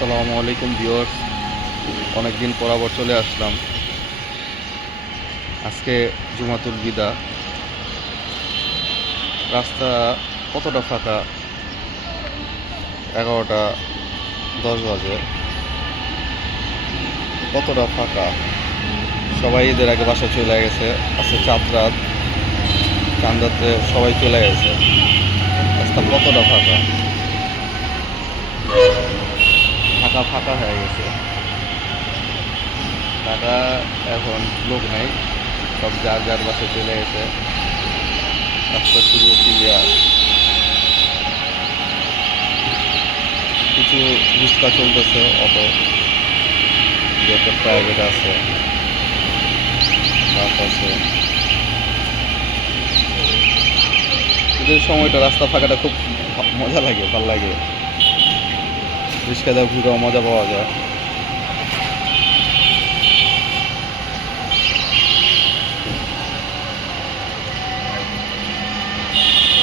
আসসালামু আলাইকুম ভিউয়ার্স, অনেকদিন পর আবার চলে আসলাম। আজকে জুমাতুল বিদা। রাস্তা কতটা ফাঁকা, 11:10 বাজে। কতটা ফাঁকা, সবাই ঈদের আগে বাসায় চলে গেছে। আজকে চাঁদ রাত, চাঁদাতে সবাই চলে গেছে। রাস্তা কতটা ফাঁকা, ফাঁকা ফাঁকা হয়ে গেছে। টাকা এখন লোক নেই, সব যার যার বাসায় চলে গেছে। রাস্তা শুরু ক্লিয়ার। কিছু রিক্সা চলতেছে, অটো, যে একটা প্রাইভেট আছে, বাস আছে। ঈদের সময়টা রাস্তা ফাঁকাটা খুব মজা লাগে, ভালো লাগে। রিক্সা দিয়ে ঘুরেও মজা পাওয়া যায়।